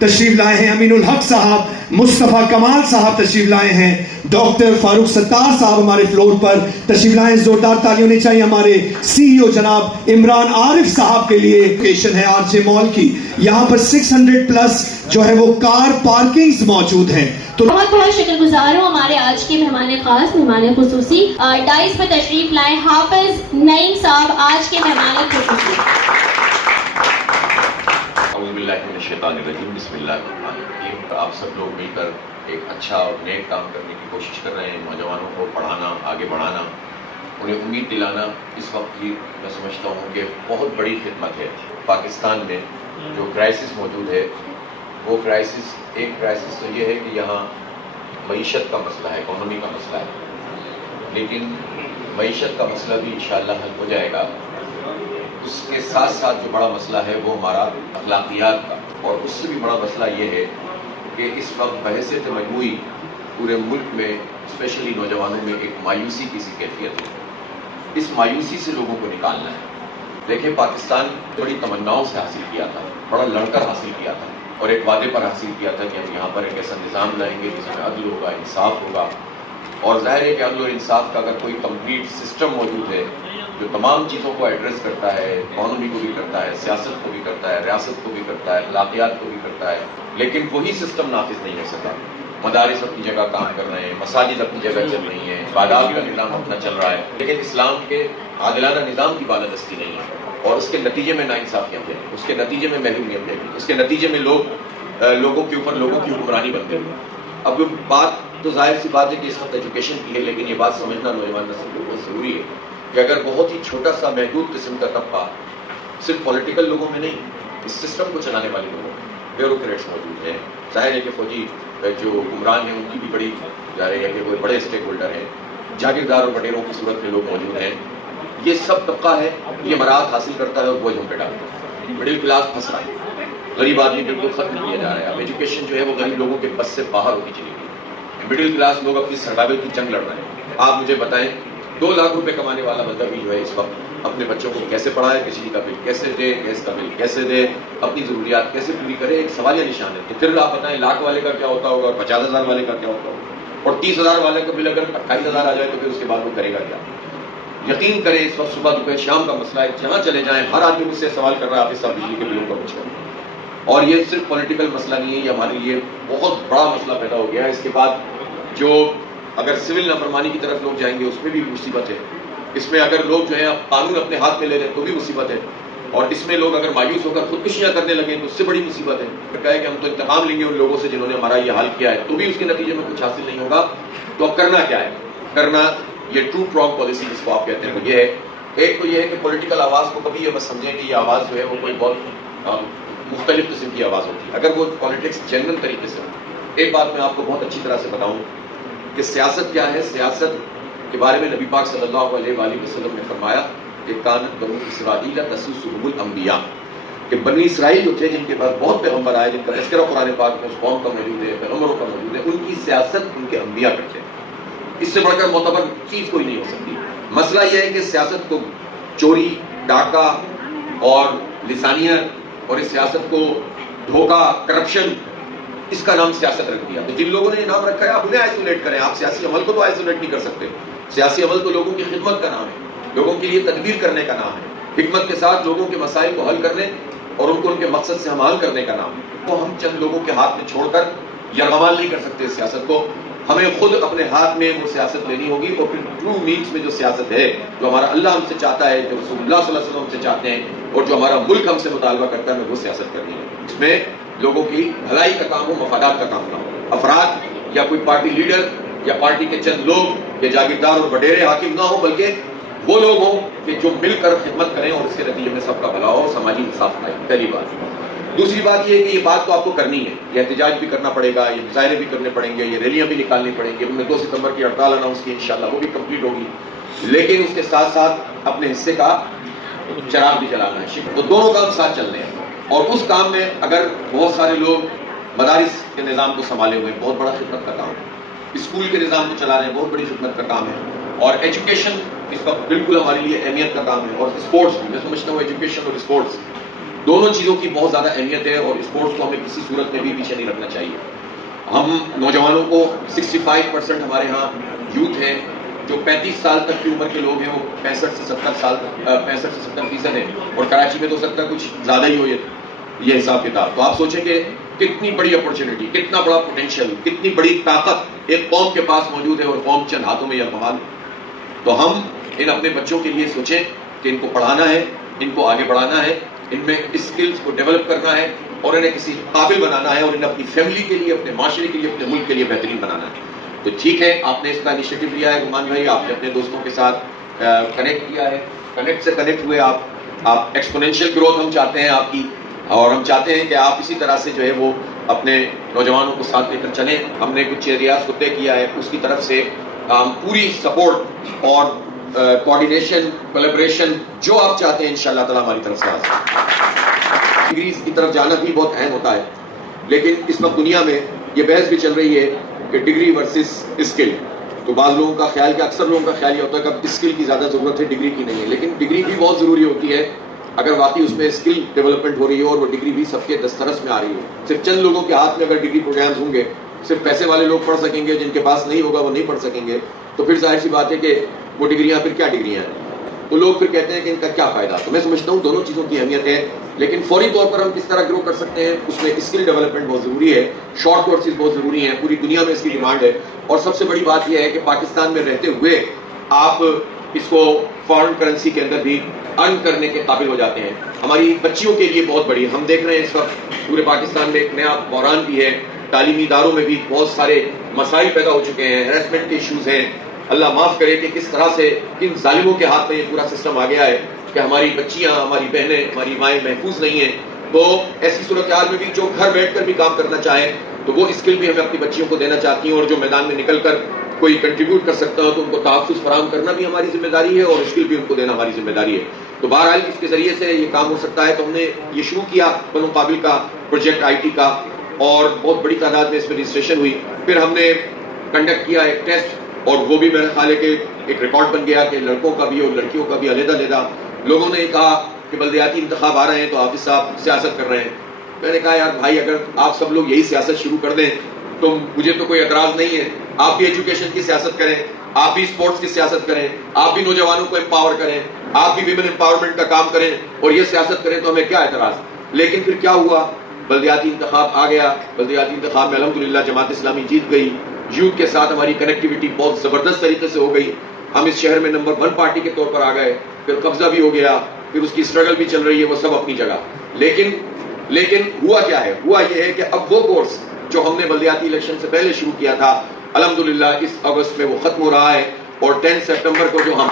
تشریف لائے ہیں, امین الحق صاحب, مصطفیٰ کمال صاحب تشریف لائے ہیں, ڈاکٹر فاروق ستار صاحب ہمارے فلور پر تشریف لائے ہیں. زوردار تالی ہونی چاہیے ہمارے سی ای او جناب عمران عارف صاحب کے لیے. لوکیشن ہے آر جے مال کی, یہاں پر 600 پلس جو ہے وہ کار پارکنگز موجود ہیں. تو بہت بہت شکر گزار ہوں ہمارے آج کے مہمان خاص, مہمان خصوصی ڈائس پہ تشریف لائے حافظ نعیم صاحب, آج کے مہمان خصوصی. اعوذ باللہ من الشیطان الرجیم, بسم اللہ الرحمن الرحیم. آپ سب لوگ مل کر ایک اچھا اور نیک کام کرنے کی کوشش کر رہے ہیں. نوجوانوں کو پڑھانا, آگے بڑھانا, انہیں امید دلانا اس وقت کی میں سمجھتا ہوں کہ بہت بڑی خدمت ہے. پاکستان میں جو کرائسس موجود ہے وہ کرائسس, ایک کرائسس تو یہ ہے کہ یہاں معیشت کا مسئلہ ہے, اکانومی کا مسئلہ ہے, لیکن معیشت کا مسئلہ بھی انشاءاللہ حل ہو جائے گا. اس کے ساتھ ساتھ جو بڑا مسئلہ ہے وہ ہمارا اخلاقیات کا, اور اس سے بھی بڑا مسئلہ یہ ہے کہ اس وقت بحیثیت مجموعی پورے ملک میں اسپیشلی نوجوانوں میں ایک مایوسی کی سی کیفیت ہے. اس مایوسی سے لوگوں کو نکالنا ہے. دیکھیں, پاکستان بڑی تمناؤں سے حاصل کیا تھا, بڑا لڑ کر حاصل کیا تھا, اور ایک وعدے پر حاصل کیا تھا کہ ہم یہاں پر ایک ایسا نظام لائیں گے جس میں عدل ہوگا, انصاف ہوگا. اور ظاہر ہے کہ عدل و انصاف کا اگر کوئی کمپلیٹ سسٹم موجود ہے جو تمام چیزوں کو ایڈریس کرتا ہے, اکانومی کو بھی کرتا ہے, سیاست کو بھی کرتا ہے, ریاست کو بھی کرتا ہے, اخلاقیات کو بھی کرتا ہے, لیکن وہی سسٹم نافذ نہیں ہو سکا. مدارس اپنی جگہ کام کر رہے ہیں, مساجد اپنی جگہ چل رہی ہیں, عبادات کا نظام اپنا چل رہا ہے, لیکن اسلام کے عادلانہ نظام کی بالادستی نہیں ہے, اور اس کے نتیجے میں ناانصافیاں پھیلی, اس کے نتیجے میں محرومیت پھیلی, اس کے نتیجے میں لوگوں کے اوپر لوگوں کی حکمرانی بن گئی. اب بات تو ظاہر سی بات ہے کہ اس وقت ایجوکیشن کی ہے, لیکن یہ بات سمجھنا نوجوان نسل کو بہت ضروری ہے کہ اگر بہت ہی چھوٹا سا محدود قسم کا طبقہ, صرف پولیٹیکل لوگوں میں نہیں, اس سسٹم کو چلانے والے لوگوں میں بیوروکریٹس موجود ہیں. ظاہر ہے کہ فوجی جو حکمران ہیں ان کی بھی بڑی ظاہر ہے کہ وہ بڑے اسٹیک ہولڈر ہیں, جاگیردار اور بٹیروں کی صورت میں لوگ موجود ہیں. یہ سب طبقہ ہے, یہ مراحت حاصل کرتا ہے اور بوجھ ہم پہ ڈالتا ہے. مڈل کلاس پھنس رہا ہے, غریب آدمی بالکل ختم کیا جا رہا ہے. اب ایجوکیشن جو ہے وہ غریب لوگوں کے بس سے باہر ہوتی چلی گئی. مڈل کلاس لوگ اپنی سروائیول کی جنگ لڑ رہے ہیں. آپ مجھے بتائیں, 2 لاکھ روپے کمانے والا بندہ بھی جو ہے اس وقت اپنے بچوں کو کیسے پڑھائے, بجلی کا بل کیسے دے, گیس کا بل کیسے دے, اپنی ضروریات کیسے پوری کرے, ایک سوالیہ نشان ہے. پھر آپ بتائیں لاکھ والے کا کیا ہوتا ہوگا اور 50,000 والے کا کیا ہوتا ہوگا, اور 30,000 والے کا بل اگر 28,000 آ جائے تو پھر اس کے بعد وہ کرے گا کیا. یقین کریں اس وقت صبح دوپہر شام کا مسئلہ ہے, جہاں چلے جائیں ہر آدمی مجھ سے سوال کر رہا ہے حافظ صاحب بجلی کے بلوں کا کچھ کریں. اور یہ صرف پولیٹیکل مسئلہ نہیں ہے, یہ ہمارے لیے بہت بڑا مسئلہ پیدا ہو گیا ہے. اس کے بعد جو اگر سول نافرمانی کی طرف لوگ جائیں گے اس میں بھی مصیبت ہے. اس میں اگر لوگ جو ہے قانون اپنے ہاتھ میں لے لیں تو بھی مصیبت ہے, اور اس میں لوگ اگر مایوس ہو کر خودکشیاں کرنے لگیں تو اس سے بڑی مصیبت ہے. کہا ہے کہ ہم تو انتقام لیں گے ان لوگوں سے جنہوں نے ہمارا یہ حال کیا ہے, تو بھی اس کے نتیجے میں کچھ حاصل نہیں ہوگا. تو اب کرنا کیا ہے؟ کرنا یہ ٹرو پرانگ پالیسی جس کو آپ کہتے ہیں وہ یہ ہے. ایک تو یہ ہے کہ پولیٹیکل آواز کو کبھی یہ مت سمجھیں کہ یہ آواز جو ہے وہ کوئی بہت مختلف قسم کی آواز ہوتی ہے اگر وہ پالیٹکس جنرل طریقے سے ہو. ایک بات میں آپ کو بہت اچھی طرح سے بتاؤں کہ سیاست کیا ہے. سیاست کے بارے میں نبی پاک صلی اللہ علیہ وآلہ وسلم نے فرمایا کہ کانت بنو اسرائیل تسوسهم الانبیاء, کہ بنی اسرائیل جو تھے جن کے پاس بہت پیغمبر آئے, جن کا تذکرہ قرآن پاک میں اس قوم کا موجود ہے, پیغمبروں کا موجود ہے, ان کی سیاست ان کے انبیاء کرتے ہیں. اس سے بڑھ کر معتبر چیز کوئی نہیں ہو سکتی. مسئلہ یہ ہے کہ سیاست کو چوری, ڈاکہ اور لسانیت اور اس سیاست کو دھوکہ, کرپشن, اس کا نام سیاست رکھ دیا. تو جن لوگوں نے یہ نام رکھا ہے آپ انہیں آئسولیٹ کریں. آپ سیاسی عمل کو تو آئسولیٹ نہیں کر سکتے. سیاسی عمل تو لوگوں کی خدمت کا نام ہے, لوگوں کے لیے تدبیر کرنے کا نام ہے, حکمت کے ساتھ لوگوں کے مسائل کو حل کرنے اور ان کو ان کے مقصد سے ہمال کرنے کا نام ہے. وہ ہم چند لوگوں کے ہاتھ میں چھوڑ کر یرغمال نہیں کر سکتے سیاست کو. ہمیں خود اپنے ہاتھ میں وہ سیاست لینی ہوگی, اور پھر ٹرو مینس میں جو سیاست ہے, جو ہمارا اللہ ہم سے چاہتا ہے, جو رسول اللہ صلی اللہ علیہ وسلم ہم سے چاہتے ہیں, اور جو ہمارا ملک ہم سے مطالبہ کرتا ہے, ہمیں وہ سیاست کرنی ہے. اس میں لوگوں کی بھلائی کا کام ہو, مفادات کا کام نہ ہو. افراد یا کوئی پارٹی لیڈر یا پارٹی کے چند لوگ یا جاگیردار اور وڈیرے حاکم نہ ہو, بلکہ وہ لوگ ہوں کہ جو مل کر خدمت کریں اور اس کے نتیجے میں سب کا بھلا ہو, سماجی انصاف پائے. پہلی بات. دوسری بات یہ ہے کہ یہ بات تو آپ کو کرنی ہے, یہ احتجاج بھی کرنا پڑے گا, یہ مظاہرے بھی کرنے پڑیں گے, یہ ریلیاں بھی نکالنی پڑیں گی. ہم نے 2 ستمبر کی ہڑتال اناؤنس کی, انشاءاللہ وہ بھی کمپلیٹ ہوگی, لیکن اس کے ساتھ ساتھ اپنے حصے کا چراغ بھی جلانا ہے. تو دونوں کام ساتھ چلنے ہیں, اور اس کام میں اگر بہت سارے لوگ مدارس کے نظام کو سنبھالے ہوئے, بہت بڑا خدمت کا کام ہے. اسکول کے نظام کو چلا رہے ہیں, بہت بڑی خدمت کا کام ہے. اور ایجوکیشن اس وقت بالکل ہمارے لیے اہمیت کا کام ہے. اور اسپورٹس بھی, میں سمجھتا ہوں ایجوکیشن اور اسپورٹس دونوں چیزوں کی بہت زیادہ اہمیت ہے اور اسپورٹس کو ہمیں کسی صورت میں بھی پیچھے نہیں رکھنا چاہیے. ہم نوجوانوں کو 65% ہمارے ہاں یوتھ ہیں جو 35 سال تک کی عمر کے لوگ ہیں, وہ 65 سے 70% ہیں, اور کراچی میں تو سکتا کچھ زیادہ ہی ہو یہ حساب کتاب. تو آپ سوچیں کہ کتنی بڑی اپرچونٹی, کتنا بڑا پوٹینشیل, کتنی بڑی طاقت ایک قوم کے پاس موجود ہے, اور قوم چند ہاتھوں میں یہ کمال. تو ہم ان اپنے بچوں کے لیے سوچیں کہ ان کو پڑھانا ہے, ان کو آگے بڑھانا ہے, ان میں اسکلز کو ڈیولپ کرنا ہے, اور انہیں کسی قابل بنانا ہے, اور انہیں اپنی فیملی کے لیے, اپنے معاشرے کے لیے, اپنے ملک کے لیے بہترین بنانا ہے. تو ٹھیک ہے, آپ نے اس کا انیشیٹو لیا ہے رومان بھائی, آپ نے اپنے دوستوں کے ساتھ کنیکٹ کیا ہے, کنیکٹ سے کنیکٹ ہوئے آپ ایکسپونینشیل گروتھ ہم چاہتے ہیں آپ کی, اور ہم چاہتے ہیں کہ آپ اسی طرح سے جو ہے وہ اپنے نوجوانوں کو ساتھ لے کر چلیں. ہم نے کچھ ایریاز کو طے کیا ہے, اس کی طرف سے پوری سپورٹ اور کوآرڈینیشن, کولیبریشن جو آپ چاہتے ہیں انشاءاللہ تعالی ہماری طرف سے آ. ڈگریز کی طرف جانا بھی بہت اہم ہوتا ہے, لیکن اس وقت دنیا میں یہ بحث بھی چل رہی ہے کہ ڈگری ورسز اسکل. تو بعض لوگوں کا خیال, کہ اکثر لوگوں کا خیال یہ ہوتا ہے کہ اب اسکل کی زیادہ ضرورت ہے, ڈگری کی نہیں ہے. لیکن ڈگری بھی بہت ضروری ہوتی ہے اگر واقعی اس میں اسکل ڈیولپمنٹ ہو رہی ہو, اور وہ ڈگری بھی سب کے دسترس میں آ رہی ہو. صرف چند لوگوں کے ہاتھ میں اگر ڈگری پروگرامز ہوں گے, صرف پیسے والے لوگ پڑھ سکیں گے, جن کے پاس نہیں ہوگا وہ نہیں پڑھ سکیں گے, تو پھر ظاہر سی بات ہے کہ وہ ڈگریاں پھر کیا ڈگریاں ہیں, تو لوگ پھر کہتے ہیں کہ ان کا کیا فائدہ. تو میں سمجھتا ہوں دونوں چیزوں کی اہمیت ہے, لیکن فوری طور پر ہم کس طرح گرو کر سکتے ہیں اس میں اسکل ڈیولپمنٹ بہت ضروری ہے, شارٹ کورسز بہت ضروری ہیں, پوری دنیا میں اس کی ڈیمانڈ ہے. اور سب سے بڑی بات یہ ہے کہ پاکستان میں رہتے ہوئے آپ اس کو فارن کرنسی کے اندر بھی ارن کرنے کے قابل ہو جاتے ہیں. ہماری بچیوں کے لیے بہت بڑی, ہم دیکھ رہے ہیں اس وقت پورے پاکستان میں ایک نیا بحران بھی ہے, تعلیمی اداروں میں بھی بہت سارے مسائل پیدا ہو چکے ہیں, ہیرسمنٹ کے ایشوز ہیں. اللہ معاف کرے کہ کس طرح سے کن ظالموں کے ہاتھ میں یہ پورا سسٹم آ گیا ہے کہ ہماری بچیاں, ہماری بہنیں, ہماری مائیں محفوظ نہیں ہیں. تو ایسی صورتحال میں بھی جو گھر بیٹھ کر بھی کام کرنا چاہیں تو وہ اسکل بھی ہمیں اپنی بچیوں کو دینا چاہتی ہیں, اور جو میدان میں نکل کر کوئی کنٹریبیوٹ کر سکتا ہو تو ان کو تحفظ فراہم کرنا بھی ہماری ذمہ داری ہے, اور اسکل بھی ان کو دینا ہماری ذمہ داری ہے. تو بہرحال اس کے ذریعے سے یہ کام ہو سکتا ہے. تو ہم نے یہ شروع کیا بنو قابل کا پروجیکٹ آئی ٹی کا, اور بہت بڑی تعداد میں اس میں رجسٹریشن ہوئی. پھر ہم نے کنڈکٹ کیا ایک ٹیسٹ, اور وہ بھی میرے خیال ہے کہ ایک ریکارڈ بن گیا کہ لڑکوں کا بھی اور لڑکیوں کا بھی علیحدہ علیحدہ. لوگوں نے کہا کہ بلدیاتی انتخاب آ رہے ہیں تو حافظ صاحب سیاست کر رہے ہیں. میں نے کہا یار بھائی, اگر آپ سب لوگ یہی سیاست شروع کر دیں تو مجھے تو کوئی اعتراض نہیں ہے. آپ بھی ایجوکیشن کی سیاست کریں, آپ بھی اسپورٹس کی سیاست کریں, آپ بھی نوجوانوں کو امپاور کریں, آپ بھی ویمن امپاورمنٹ کا کام کریں, اور یہ سیاست کریں تو ہمیں کیا اعتراض. لیکن پھر کیا ہوا, بلدیاتی انتخاب آ گیا. بلدیاتی انتخاب میں الحمدللہ جماعت اسلامی جیت گئی. یوتھ کے ساتھ ہماری کنیکٹیوٹی بہت زبردست طریقے سے ہو گئی. ہم اس شہر میں نمبر 1 پارٹی کے طور پر آ گئے. پھر قبضہ بھی ہو گیا, پھر اس کی اسٹرگل بھی چل رہی ہے, وہ سب اپنی جگہ. لیکن ہوا کیا ہے, ہوا یہ ہے کہ اب وہ کورس جو ہم نے بلدیاتی الیکشن سے پہلے شروع کیا تھا, الحمدللہ اس اگست میں وہ ختم ہو رہا ہے, اور 10 سپٹمبر کو جو ہم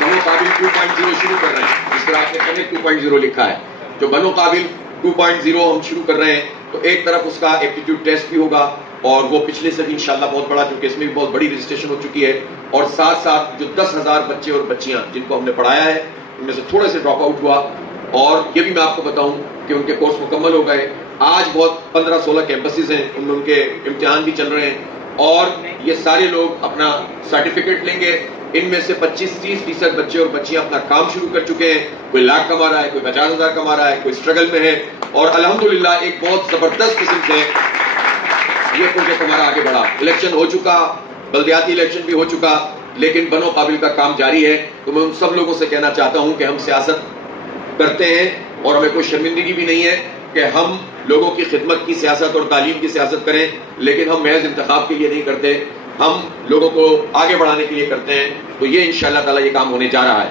بنو قابل 2.0 شروع کر رہے ہیں, جس طرح آپ نے کنیکٹ 2.0 لکھا ہے, جو بنو قابل 2.0 ہم شروع کر رہے ہیں, تو ایک طرف اس کا ایپٹیٹیوڈ ٹیسٹ بھی ہوگا, اور وہ پچھلے سے بھی انشاءاللہ بہت بڑا, کیونکہ اس میں بھی بہت بڑی رجسٹریشن ہو چکی ہے. اور ساتھ ساتھ جو 10,000 بچے اور بچیاں جن کو ہم نے پڑھایا ہے, ان میں سے تھوڑے سے ڈراپ آؤٹ ہوا, اور یہ بھی میں آپ کو بتاؤں کہ ان کے کورس مکمل ہو گئے. آج بہت 15-16 کیمپسز ہیں, ان میں ان کے امتحان بھی چل رہے ہیں, اور یہ سارے لوگ اپنا سرٹیفکیٹ لیں گے. ان میں سے 25-30% بچے اور بچیاں اپنا کام شروع کر چکے ہیں. کوئی لاکھ کما رہا ہے, کوئی 50,000 کما رہا ہے, کوئی اسٹرگل میں ہے, اور الحمدللہ ایک بہت زبردست قسم سے یہ پروجیکٹ ہمارا آگے بڑھا. الیکشن ہو چکا, بلدیاتی الیکشن بھی ہو چکا, لیکن بنو قابل کا کام جاری ہے. تو میں ان سب لوگوں سے کہنا چاہتا ہوں کہ ہم سیاست کرتے ہیں, اور ہمیں کوئی شرمندگی بھی نہیں ہے کہ ہم لوگوں کی خدمت کی سیاست اور تعلیم کی سیاست کریں, لیکن ہم محض انتخاب کے لیے نہیں کرتے, ہم لوگوں کو آگے بڑھانے کے لیے کرتے ہیں. تو یہ انشاءاللہ تعالیٰ یہ کام ہونے جا رہا ہے.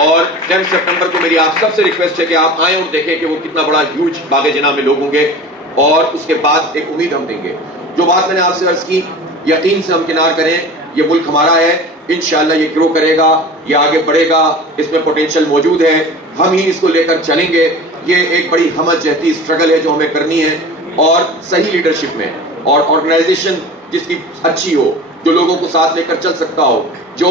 اور 10 سپٹمبر کو میری آپ سب سے ریکویسٹ ہے کہ آپ آئیں اور دیکھیں کہ وہ کتنا بڑا ہیوج باغ جناح میں لوگ ہوں گے, اور اس کے بعد ایک امید ہم دیں گے. جو بات میں نے آپ سے عرض کی, یقین سے ہم کنار کریں, یہ ملک ہمارا ہے, انشاءاللہ یہ گرو کرے گا, یہ آگے بڑھے گا, اس میں پوٹینشیل موجود ہے, ہم ہی اس کو لے کر چلیں گے. یہ ایک بڑی ہمت جہتی اسٹرگل ہے جو ہمیں کرنی ہے, اور صحیح لیڈرشپ میں, اور آرگنائزیشن جس کی اچھی ہو, جو لوگوں کو ساتھ لے کر چل سکتا ہو, جو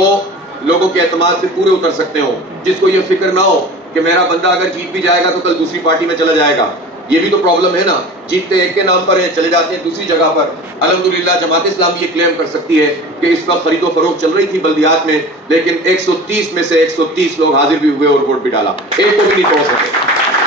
لوگوں کے اعتماد سے پورے اتر سکتے ہوں, جس کو یہ فکر نہ ہو کہ میرا بندہ اگر جیت بھی جائے گا تو کل دوسری پارٹی میں چلا جائے گا. یہ بھی تو پرابلم ہے نا, جیتتے ایک کے نام پر ہیں, چلے جاتے ہیں دوسری جگہ پر. الحمدللہ جماعت اسلامی یہ کلیم کر سکتی ہے کہ اس وقت خرید و فروخت چل رہی تھی بلدیات میں, لیکن 130 میں سے 130 لوگ حاضر بھی ہوئے اور ووٹ بھی ڈالا, ایک کو بھی نہیں توڑ سکے.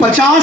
50